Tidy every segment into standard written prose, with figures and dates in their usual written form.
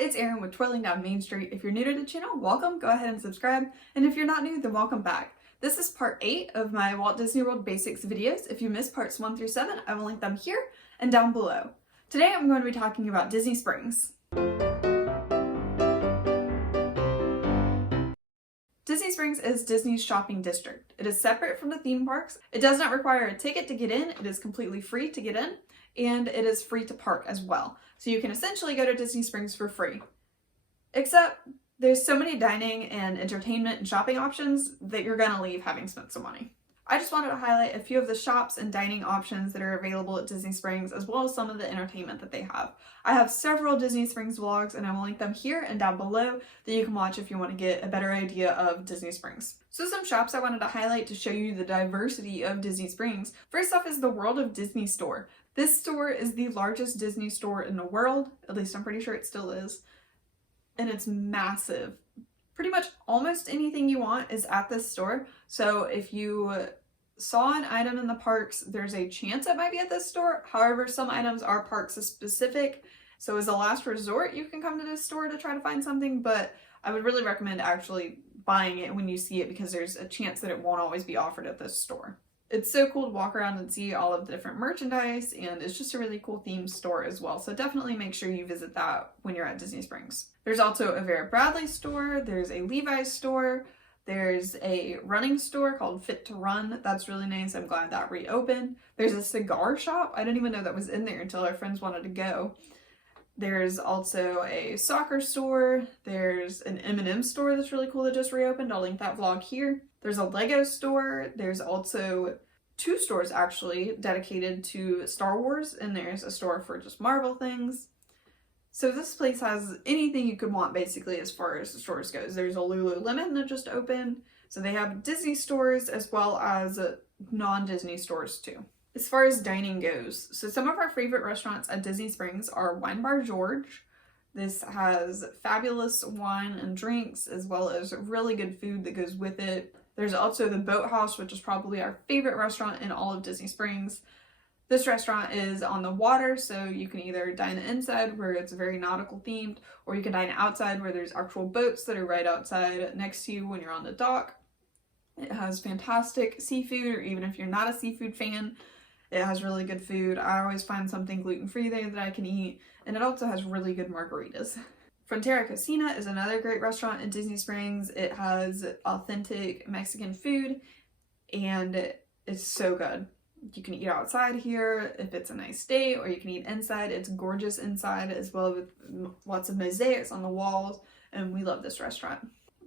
it's Erin with Twirling Down Main Street. If you're new to the channel, welcome, go ahead and subscribe. And if you're not new, then welcome back. This is part 8 of my Walt Disney World Basics videos. If you missed parts 1 through 7, I will link them here and down below. Today I'm going to be talking about Disney Springs. Disney Springs is Disney's shopping district. It is separate from the theme parks. It does not require a ticket to get in. It is completely free to get in, and it is free to park as well. So you can essentially go to Disney Springs for free. Except there's so many dining and entertainment and shopping options that you're gonna leave having spent some money. I just wanted to highlight a few of the shops and dining options that are available at Disney Springs, as well as some of the entertainment that they have. I have several Disney Springs vlogs, and I will link them here and down below that you can watch if you want to get a better idea of Disney Springs. So some shops I wanted to highlight to show you the diversity of Disney Springs. First off is the World of Disney store. This store is the largest Disney store in the world, at least I'm pretty sure it still is, and it's massive. Pretty much almost anything you want is at this store, so if you saw an item in the parks, there's a chance it might be at this store. However, some items are parks specific, so as a last resort you can come to this store to try to find something, but I would really recommend actually buying it when you see it because there's a chance that it won't always be offered at this store. It's so cool to walk around and see all of the different merchandise, and it's just a really cool themed store as well, so definitely make sure you visit that when you're at Disney Springs. There's also a Vera Bradley store, there's a Levi's store, there's a running store called Fit to Run. That's really nice. I'm glad that reopened. There's a cigar shop. I didn't even know that was in there until our friends wanted to go. There's also a soccer store. There's an M&M store that's really cool that just reopened. I'll link that vlog here. There's a Lego store. There's also 2 stores actually dedicated to Star Wars, and there's a store for just Marvel things. So this place has anything you could want basically as far as the stores goes. There's a Lululemon that just opened. So they have Disney stores as well as non-Disney stores too. As far as dining goes, so some of our favorite restaurants at Disney Springs are Wine Bar George. This has fabulous wine and drinks as well as really good food that goes with it. There's also the Boathouse, which is probably our favorite restaurant in all of Disney Springs. This restaurant is on the water, so you can either dine inside where it's very nautical themed, or you can dine outside where there's actual boats that are right outside next to you when you're on the dock. It has fantastic seafood, or even if you're not a seafood fan, it has really good food. I always find something gluten-free there that I can eat, and it also has really good margaritas. Frontera Cocina is another great restaurant in Disney Springs. It has authentic Mexican food, and it's so good. You can eat outside here if it's a nice day, or you can eat inside. It's gorgeous inside as well, with lots of mosaics on the walls, and we love this restaurant.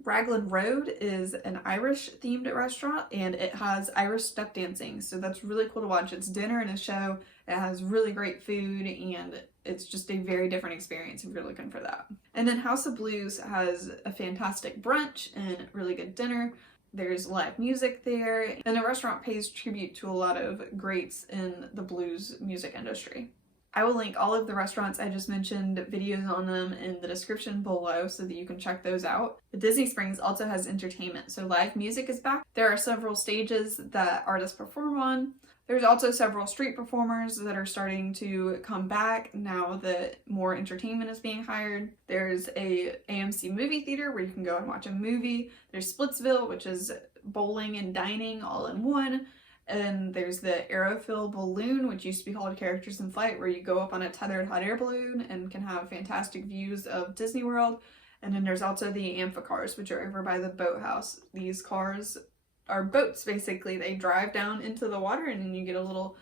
Raglan Road is an Irish themed restaurant, and it has Irish step dancing, so that's really cool to watch. It's dinner and a show. It has really great food, and it's just a very different experience if you're looking for that. And then House of Blues has a fantastic brunch and really good dinner. There's live music there, and the restaurant pays tribute to a lot of greats in the blues music industry. I will link all of the restaurants I just mentioned, videos on them, in the description below so that you can check those out. But Disney Springs also has entertainment, so live music is back. There are several stages that artists perform on. There's also several street performers that are starting to come back now that more entertainment is being hired. There's a AMC movie theater where you can go and watch a movie. There's Splitsville, which is bowling and dining all in one. And there's the Aerofill Balloon, which used to be called Characters in Flight, where you go up on a tethered hot air balloon and can have fantastic views of Disney World. And then there's also the Amphicars, which are over by the Boathouse. These cars are boats basically. They drive down into the water and then you get a little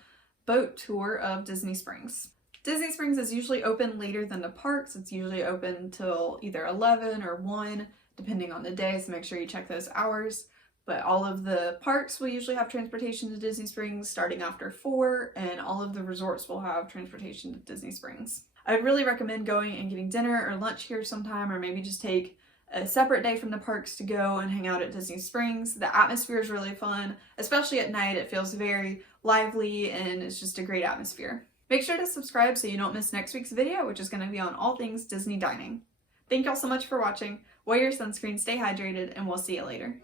boat tour of Disney Springs. Disney Springs is usually open later than the parks. It's usually open till either 11 or 1 depending on the day, so make sure you check those hours. But all of the parks will usually have transportation to Disney Springs starting after 4, and all of the resorts will have transportation to Disney Springs. I would really recommend going and getting dinner or lunch here sometime, or maybe just take a separate day from the parks to go and hang out at Disney Springs. The atmosphere is really fun, especially at night. It feels very lively and it's just a great atmosphere. Make sure to subscribe so you don't miss next week's video, which is going to be on all things Disney dining. Thank y'all so much for watching. Wear your sunscreen, stay hydrated, and we'll see you later.